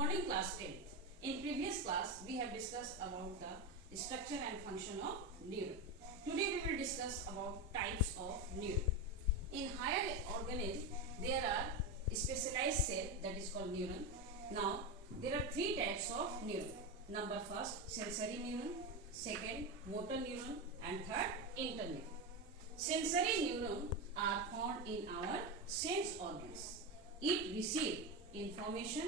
morning, class 10th. In previous class, we have discussed about the structure and function of neuron. Today we will discuss about types of neuron. In higher organism, there are specialized cell that is called neuron. Now, there are three types of neuron. Number first, sensory neuron, second, motor neuron, and third, interneuron. Sensory neurons are found in our sense organs. It receives information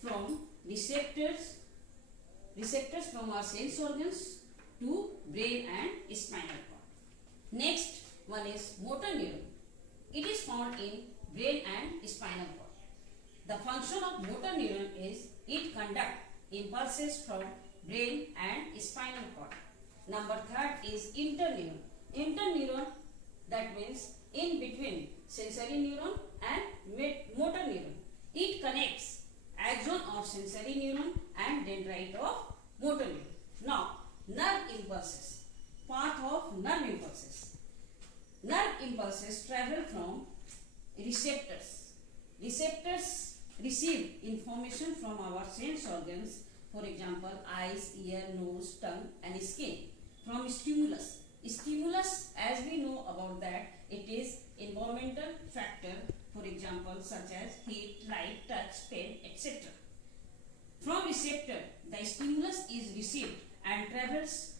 from receptors from our sense organs to brain and spinal cord. Next one is motor neuron. It is found in brain and spinal cord. The function of motor neuron is it conducts impulses from brain and spinal cord. Number third is interneuron. Interneuron, that means in between sensory neuron and motor neuron. It connects axon of sensory neuron and dendrite of motor neuron. Now, nerve impulses. Path of nerve impulses. Nerve impulses travel from receptors. Receptors receive information from our sense organs, for example, eyes, ear, nose, tongue and skin, from stimulus. Stimulus, as we know about that, it is environmental factor, for example, such as heat, light, touch, pain, etc. From receptor, the stimulus is received and travels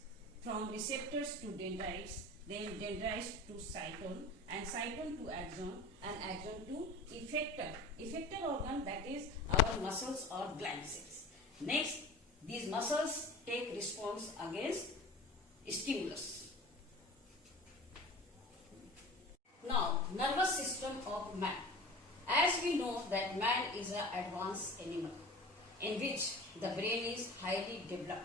from receptors to dendrites, then dendrites to cytone, and cytone to axon, and axon to effector. Effector organ, that is our muscles or gland cells. Next, these muscles take response against stimulus. Now, nervous system of man. As we know that man is an advanced animal in which the brain is highly developed.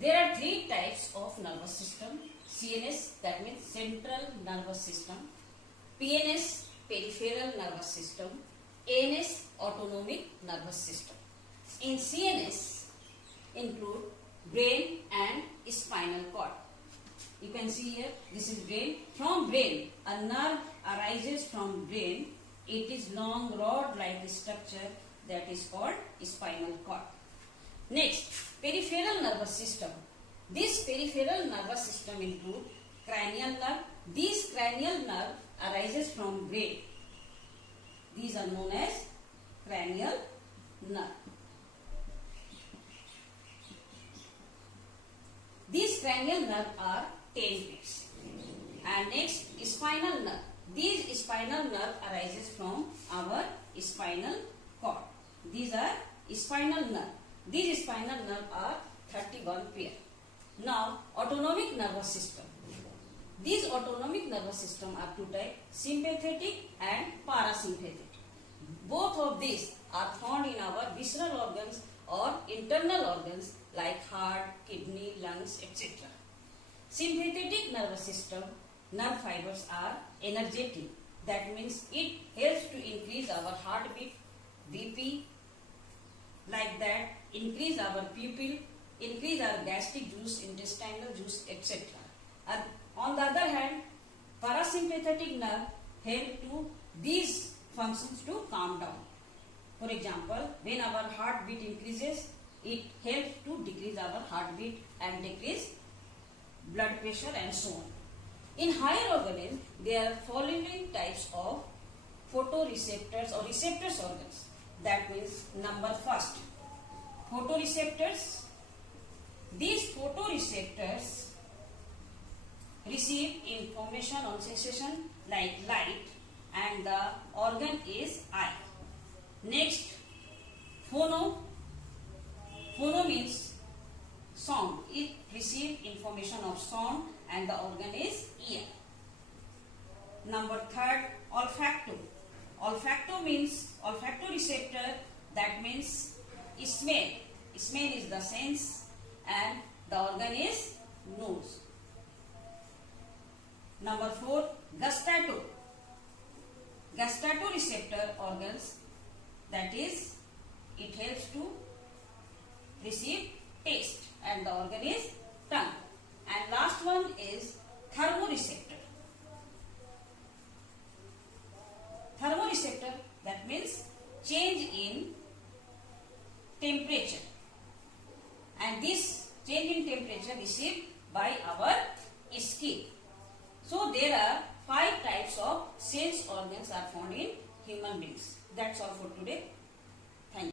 There are three types of nervous system. CNS, that means central nervous system. PNS, peripheral nervous system. ANS, autonomic nervous system. In CNS include brain and spinal cord. You can see here, this is brain. From brain, a nerve arises from brain. It is long rod-like structure that is called spinal cord. Next, peripheral nervous system. This peripheral nervous system include cranial nerve. This cranial nerve arises from brain. These are known as cranial nerve. These cranial nerve are 10 pairs. And next, spinal nerve. These spinal nerve arises from our spinal cord. These are spinal nerve. These spinal nerve are 31 pair. Now, autonomic nervous system. These autonomic nervous system are two types, sympathetic and parasympathetic. Both of these are found in our visceral organs or internal organs like heart, kidney, lungs, etc. Sympathetic nervous system, nerve fibers are energetic. That means it helps to increase our heartbeat, BP, like that, increase our pupil, increase our gastric juice, intestinal juice, etc. And on the other hand, parasympathetic nerve help to these functions to calm down. For example, when our heartbeat increases, it helps to decrease our heartbeat and decrease blood pressure and so on. In higher organisms, there are following types of photoreceptors or receptors organs. That means number first, photoreceptors. These photoreceptors receive information on sensation like light, and the organ is eye. Next, phono. Phono means sound. It receives information of sound and the organ is ear. Number third, olfacto. Olfacto means olfactoreceptor, that means smell. Smell is the sense and the organ is nose. Number four, gustato. Gustatoreceptor organs, that is, it helps to receive taste and the organ is tongue. And last one is thermoreceptor. Thermoreceptor, that means change in temperature, and this change in temperature received by our skin. So there are 5 types of sense organs are found in human beings. That's all for today. Thank you.